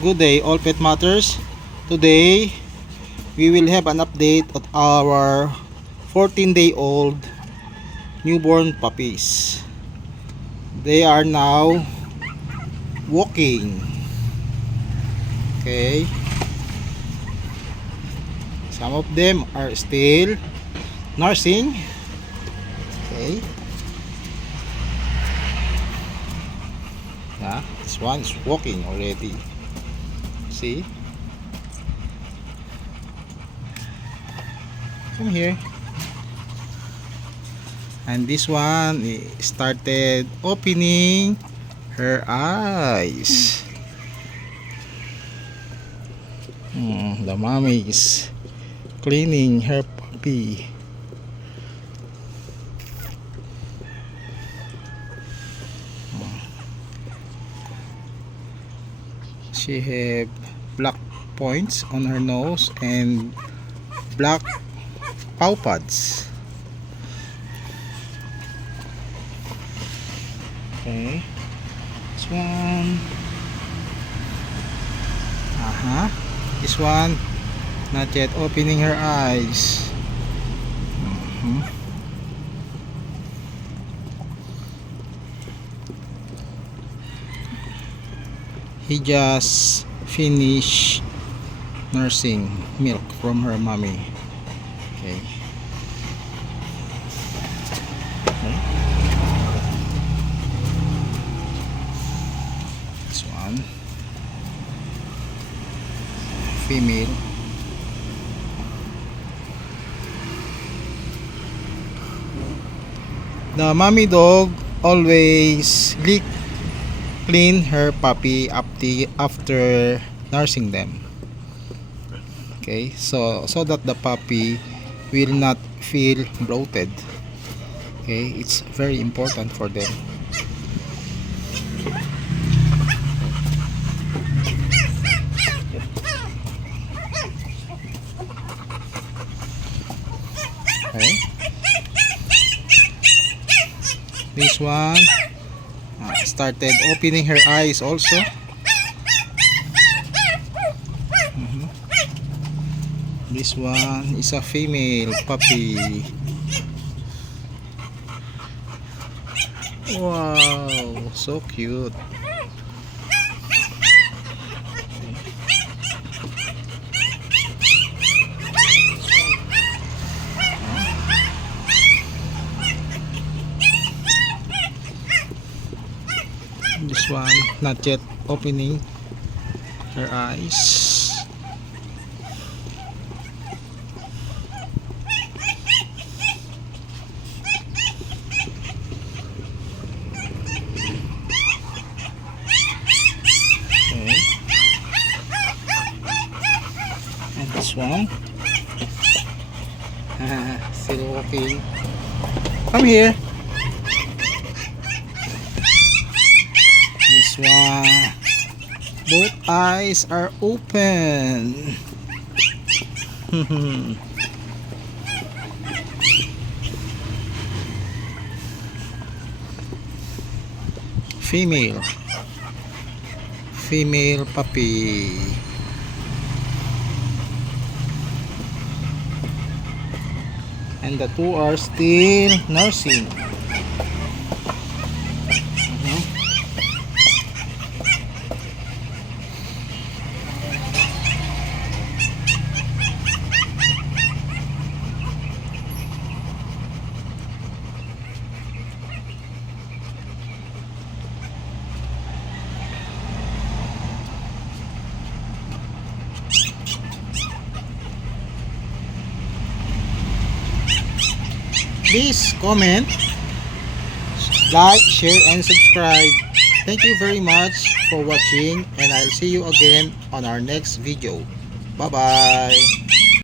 Good day, all pet matters. Today we will have an update of our 14-day-old newborn puppies. They are now walking. Okay, some of them are still nursing. Okay, yeah, this one is walking already. See, come here. And this one started opening her eyes. The mommy is cleaning her puppy. She have black points on her nose and black paw pads. Okay, this one. This one not yet opening her eyes. He just finished nursing milk from her mommy. Okay. This one, female. The mommy dog always clean her puppy after nursing them. Okay, so that the puppy will not feel bloated. Okay, it's very important for them. Okay, this one started opening her eyes also. This one is a female puppy. Wow, so cute. This one not yet opening her eyes. Okay. And this one still walking. Come here. This one, both eyes are open. Female puppy. And the two are still nursing. Please comment, like, share, and subscribe. Thank you very much for watching, and I'll see you again on our next video. Bye bye.